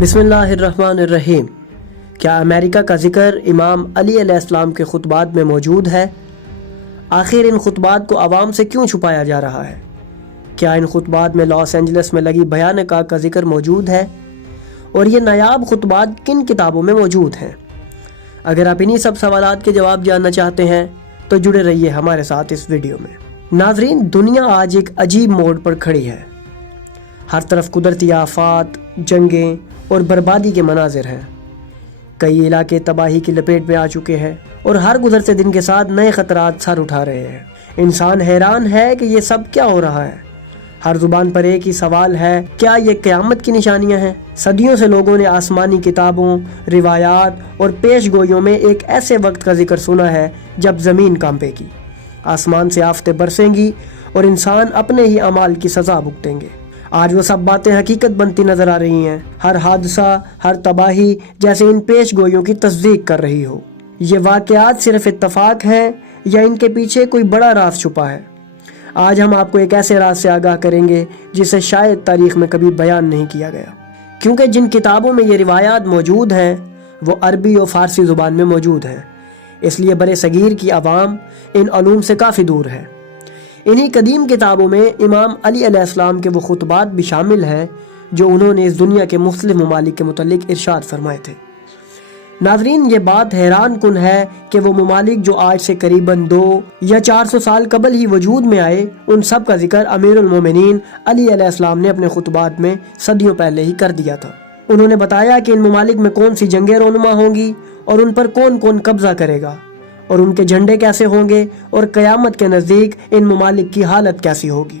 بسم اللہ الرحمن الرحیم۔ کیا امریکہ کا ذکر امام علی علیہ السلام کے خطبات میں موجود ہے؟ آخر ان خطبات کو عوام سے کیوں چھپایا جا رہا ہے؟ کیا ان خطبات میں لاس اینجلس میں لگی بھیانک آگ کا ذکر موجود ہے؟ اور یہ نایاب خطبات کن کتابوں میں موجود ہیں؟ اگر آپ انہی سب سوالات کے جواب جاننا چاہتے ہیں تو جڑے رہیے ہمارے ساتھ اس ویڈیو میں۔ ناظرین، دنیا آج ایک عجیب موڑ پر کھڑی ہے۔ ہر طرف قدرتی آفات، جنگیں اور بربادی کے مناظر ہیں۔ کئی علاقے تباہی کی لپیٹ میں آ چکے ہیں اور ہر گزرتے دن کے ساتھ نئے خطرات سر اٹھا رہے ہیں۔ انسان حیران ہے کہ یہ سب کیا ہو رہا ہے۔ ہر زبان پر ایک ہی سوال ہے، کیا یہ قیامت کی نشانیاں ہیں؟ صدیوں سے لوگوں نے آسمانی کتابوں، روایات اور پیش گوئیوں میں ایک ایسے وقت کا ذکر سنا ہے جب زمین کانپے گی، آسمان سے آفتیں برسیں گی اور انسان اپنے ہی اعمال کی سزا بھگتیں گے۔ آج وہ سب باتیں حقیقت بنتی نظر آ رہی ہیں۔ ہر حادثہ، ہر تباہی جیسے ان پیش گوئیوں کی تصدیق کر رہی ہو۔ یہ واقعات صرف اتفاق ہیں یا ان کے پیچھے کوئی بڑا راز چھپا ہے؟ آج ہم آپ کو ایک ایسے راز سے آگاہ کریں گے جسے شاید تاریخ میں کبھی بیان نہیں کیا گیا، کیونکہ جن کتابوں میں یہ روایات موجود ہیں وہ عربی اور فارسی زبان میں موجود ہیں، اس لیے برِ صغیر کی عوام ان علوم سے کافی دور ہے۔ انہی قدیم کتابوں میں امام علی علیہ السلام کے وہ خطبات بھی شامل ہیں جو انہوں نے اس دنیا کے مختلف ممالک کے متعلق ارشاد فرمائے تھے۔ ناظرین، یہ بات حیران کن ہے کہ وہ ممالک جو آج سے قریباً 200 یا 400 سال قبل ہی وجود میں آئے، ان سب کا ذکر امیر المومنین علی علیہ السلام نے اپنے خطبات میں صدیوں پہلے ہی کر دیا تھا۔ انہوں نے بتایا کہ ان ممالک میں کون سی جنگیں رونما ہوں گی اور ان پر کون کون قبضہ کرے گا اور ان کے جھنڈے کیسے ہوں گے اور قیامت کے نزدیک ان ممالک کی حالت کیسی ہوگی۔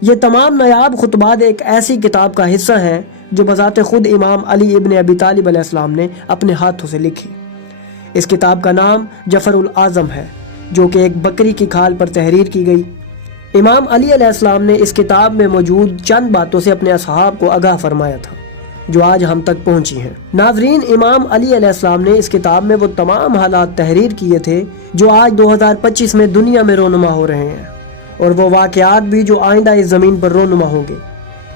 یہ تمام نایاب خطبات ایک ایسی کتاب کا حصہ ہیں جو بذات خود امام علی ابن ابی طالب علیہ السلام نے اپنے ہاتھوں سے لکھی۔ اس کتاب کا نام جعفر الاعظم ہے، جو کہ ایک بکری کی کھال پر تحریر کی گئی۔ امام علی علیہ السلام نے اس کتاب میں موجود چند باتوں سے اپنے اصحاب کو آگاہ فرمایا تھا جو آج ہم تک پہنچی ہیں۔ ناظرین، امام علی علیہ السلام نے اس کتاب میں وہ تمام حالات تحریر کیے تھے جو آج 2025 میں دنیا میں رونما ہو رہے ہیں، اور وہ واقعات بھی جو آئندہ اس زمین پر رونما ہوں گے۔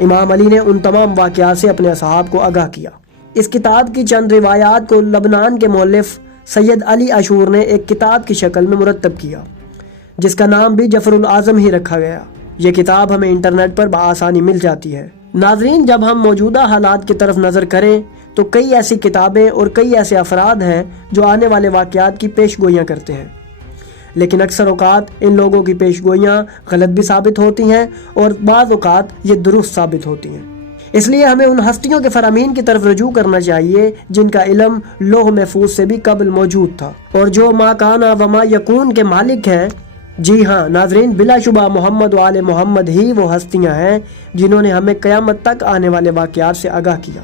امام علی نے ان تمام واقعات سے اپنے اصحاب کو آگاہ کیا۔ اس کتاب کی چند روایات کو لبنان کے مؤلف سید علی عاشور نے ایک کتاب کی شکل میں مرتب کیا، جس کا نام بھی جعفر الاعظم ہی رکھا گیا۔ یہ کتاب ہمیں انٹرنیٹ پر بآسانی مل جاتی ہے۔ ناظرین، جب ہم موجودہ حالات کی طرف نظر کریں تو کئی ایسی کتابیں اور کئی ایسے افراد ہیں جو آنے والے واقعات کی پیش گوئیاں کرتے ہیں، لیکن اکثر اوقات ان لوگوں کی پیش گوئیاں غلط بھی ثابت ہوتی ہیں اور بعض اوقات یہ درست ثابت ہوتی ہیں۔ اس لیے ہمیں ان ہستیوں کے فرامین کی طرف رجوع کرنا چاہیے جن کا علم لوح محفوظ سے بھی قبل موجود تھا اور جو ما کان و ما یکون کے مالک ہیں۔ جی ہاں ناظرین، بلا شبہ محمد و آل محمد ہی وہ ہستیاں ہیں جنہوں نے ہمیں قیامت تک آنے والے واقعات سے آگاہ کیا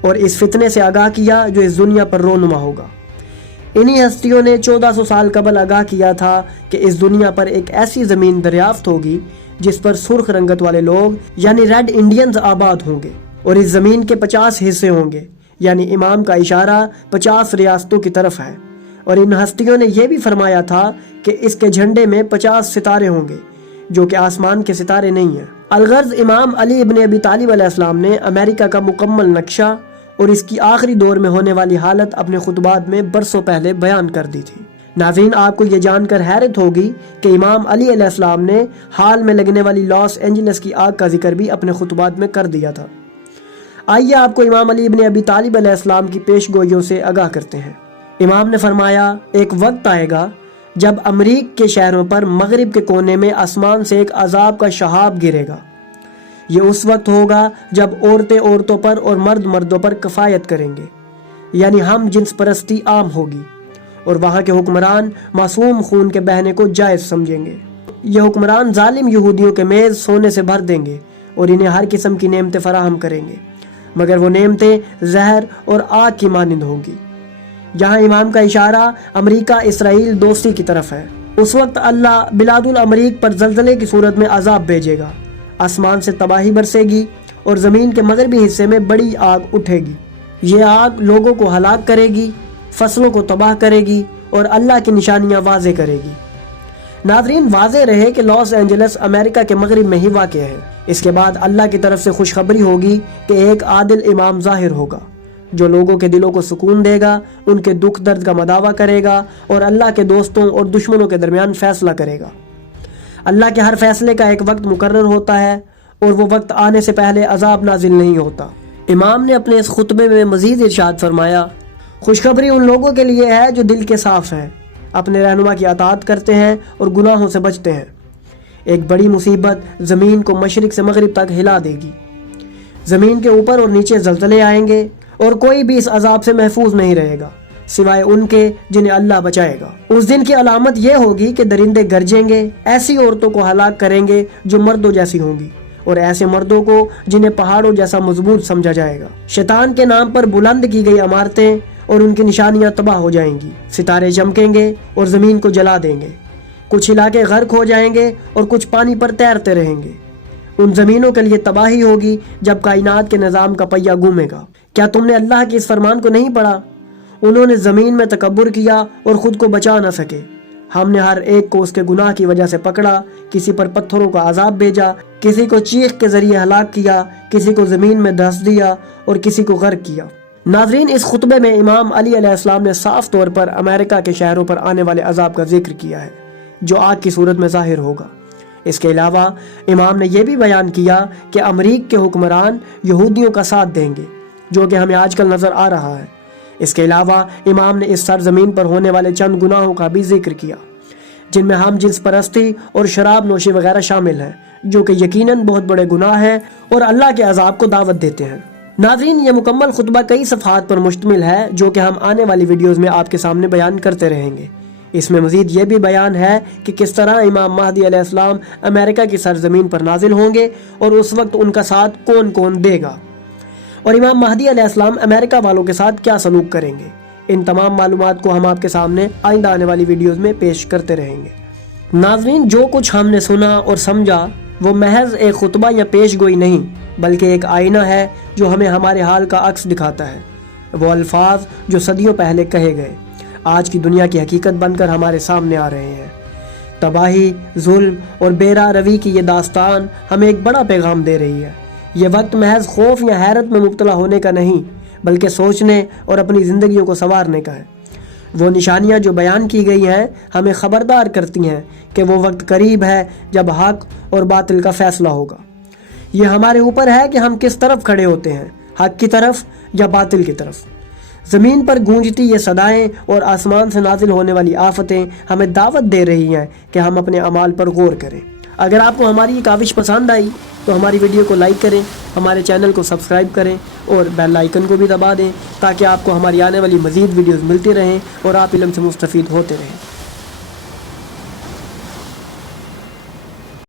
اور اس فتنے سے آگاہ کیا جو اس دنیا پر رونما ہوگا۔ انہی ہستیوں نے 1400 سال قبل آگاہ کیا تھا کہ اس دنیا پر ایک ایسی زمین دریافت ہوگی جس پر سرخ رنگت والے لوگ یعنی ریڈ انڈینز آباد ہوں گے، اور اس زمین کے 50 حصے ہوں گے، یعنی امام کا اشارہ 50 ریاستوں کی طرف ہے۔ اور ان ہستیوں نے یہ بھی فرمایا تھا کہ اس کے جھنڈے میں 50 ستارے ہوں گے جو کہ آسمان کے ستارے نہیں ہیں۔ الغرض امام علی ابن ابی طالب علیہ السلام نے امریکہ کا مکمل نقشہ اور اس کی آخری دور میں ہونے والی حالت اپنے خطبات میں برسوں پہلے بیان کر دی تھی۔ ناظرین، آپ کو یہ جان کر حیرت ہوگی کہ امام علی علیہ السلام نے حال میں لگنے والی لاس اینجلس کی آگ کا ذکر بھی اپنے خطبات میں کر دیا تھا۔ آئیے آپ کو امام علی ابن ابی طالب علیہ السلام کی پیش گوئیوں سے آگاہ کرتے ہیں۔ امام نے فرمایا، ایک وقت آئے گا جب امریک کے شہروں پر مغرب کے کونے میں آسمان سے ایک عذاب کا شہاب گرے گا۔ یہ اس وقت ہوگا جب عورتیں عورتوں پر اور مرد مردوں پر کفایت کریں گے، یعنی ہم جنس پرستی عام ہوگی، اور وہاں کے حکمران معصوم خون کے بہنے کو جائز سمجھیں گے۔ یہ حکمران ظالم یہودیوں کے میز سونے سے بھر دیں گے اور انہیں ہر قسم کی نعمتیں فراہم کریں گے، مگر وہ نعمتیں زہر اور آگ کی مانند ہوں گی۔ یہاں امام کا اشارہ امریکہ اسرائیل دوستی کی طرف ہے۔ اس وقت اللہ بلاد الامریک پر زلزلے کی صورت میں عذاب بھیجے گا، آسمان سے تباہی برسے گی اور زمین کے مغربی حصے میں بڑی آگ اٹھے گی۔ یہ آگ لوگوں کو ہلاک کرے گی، فصلوں کو تباہ کرے گی اور اللہ کی نشانیاں واضح کرے گی۔ ناظرین، واضح رہے کہ لاس اینجلس امریکہ کے مغرب میں ہی واقع ہے۔ اس کے بعد اللہ کی طرف سے خوشخبری ہوگی کہ ایک عادل امام ظاہر ہوگا جو لوگوں کے دلوں کو سکون دے گا، ان کے دکھ درد کا مداوع کرے گا اور اللہ کے دوستوں اور دشمنوں کے درمیان فیصلہ کرے گا۔ اللہ کے ہر فیصلے کا ایک وقت مقرر ہوتا ہے اور وہ وقت آنے سے پہلے عذاب نازل نہیں ہوتا۔ امام نے اپنے اس خطبے میں مزید ارشاد فرمایا، خوشخبری ان لوگوں کے لیے ہے جو دل کے صاف ہیں، اپنے رہنما کی اطاعت کرتے ہیں اور گناہوں سے بچتے ہیں۔ ایک بڑی مصیبت زمین کو مشرق سے مغرب تک ہلا دے گی، زمین کے اوپر اور نیچے زلزلے آئیں گے اور کوئی بھی اس عذاب سے محفوظ نہیں رہے گا سوائے ان کے جنہیں اللہ بچائے گا۔ اس دن کی علامت یہ ہوگی کہ درندے گرجیں گے، ایسی عورتوں کو ہلاک کریں گے جو مردوں جیسی ہوں گی اور ایسے مردوں کو جنہیں پہاڑوں جیسا مضبوط سمجھا جائے گا۔ شیطان کے نام پر بلند کی گئی عمارتیں اور ان کی نشانیاں تباہ ہو جائیں گی، ستارے چمکیں گے اور زمین کو جلا دیں گے، کچھ علاقے غرق ہو جائیں گے اور کچھ پانی پر تیرتے رہیں گے۔ ان زمینوں کے لیے تباہی ہوگی جب کائنات کے نظام کا پہیہ گھومے گا۔ کیا تم نے اللہ کے اس فرمان کو نہیں پڑھا؟ انہوں نے زمین میں تکبر کیا اور خود کو بچا نہ سکے۔ ہم نے ہر ایک کو اس کے گناہ کی وجہ سے پکڑا، کسی پر پتھروں کا عذاب بھیجا، کسی کو چیخ کے ذریعے ہلاک کیا، کسی کو زمین میں دھس دیا اور کسی کو غرق کیا۔ ناظرین، اس خطبے میں امام علی علیہ السلام نے صاف طور پر امریکہ کے شہروں پر آنے والے عذاب کا ذکر کیا ہے جو آگ کی صورت میں ظاہر ہوگا۔ اس کے علاوہ امام نے یہ بھی بیان کیا کہ امریک کے حکمران یہودیوں کا ساتھ دیں گے، جو کہ ہمیں آج کل نظر آ رہا ہے۔ اس کے علاوہ امام نے اس سرزمین پر ہونے والے چند گناہوں کا بھی ذکر کیا جن میں ہم جنس پرستی اور شراب نوشی وغیرہ شامل ہیں، جو کہ یقیناً بہت بڑے گناہ ہیں اور اللہ کے عذاب کو دعوت دیتے ہیں۔ ناظرین، یہ مکمل خطبہ کئی صفحات پر مشتمل ہے جو کہ ہم آنے والی ویڈیوز میں آپ کے سامنے بیان کرتے رہیں گے۔ اس میں مزید یہ بھی بیان ہے کہ کس طرح امام مہدی علیہ السلام امریکہ کی سرزمین پر نازل ہوں گے اور اس وقت ان کا ساتھ کون کون دے گا، اور امام مہدی علیہ السلام امریکہ والوں کے ساتھ کیا سلوک کریں گے۔ ان تمام معلومات کو ہم آپ کے سامنے آئندہ آنے والی ویڈیوز میں پیش کرتے رہیں گے۔ ناظرین، جو کچھ ہم نے سنا اور سمجھا وہ محض ایک خطبہ یا پیش گوئی نہیں بلکہ ایک آئینہ ہے جو ہمیں ہمارے حال کا عکس دکھاتا ہے۔ وہ الفاظ جو صدیوں پہلے کہے گئے آج کی دنیا کی حقیقت بن کر ہمارے سامنے آ رہے ہیں۔ تباہی، ظلم اور بے راہ روی کی یہ داستان ہمیں ایک بڑا پیغام دے رہی ہے۔ یہ وقت محض خوف یا حیرت میں مبتلا ہونے کا نہیں بلکہ سوچنے اور اپنی زندگیوں کو سنوارنے کا ہے۔ وہ نشانیاں جو بیان کی گئی ہیں ہمیں خبردار کرتی ہیں کہ وہ وقت قریب ہے جب حق اور باطل کا فیصلہ ہوگا۔ یہ ہمارے اوپر ہے کہ ہم کس طرف کھڑے ہوتے ہیں، حق کی طرف یا باطل کی طرف۔ زمین پر گونجتی یہ صدائیں اور آسمان سے نازل ہونے والی آفتیں ہمیں دعوت دے رہی ہیں کہ ہم اپنے اعمال پر غور کریں۔ اگر آپ کو ہماری یہ کاوش پسند آئی تو ہماری ویڈیو کو لائک کریں، ہمارے چینل کو سبسکرائب کریں اور بیل آئیکن کو بھی دبا دیں تاکہ آپ کو ہماری آنے والی مزید ویڈیوز ملتی رہیں اور آپ علم سے مستفید ہوتے رہیں۔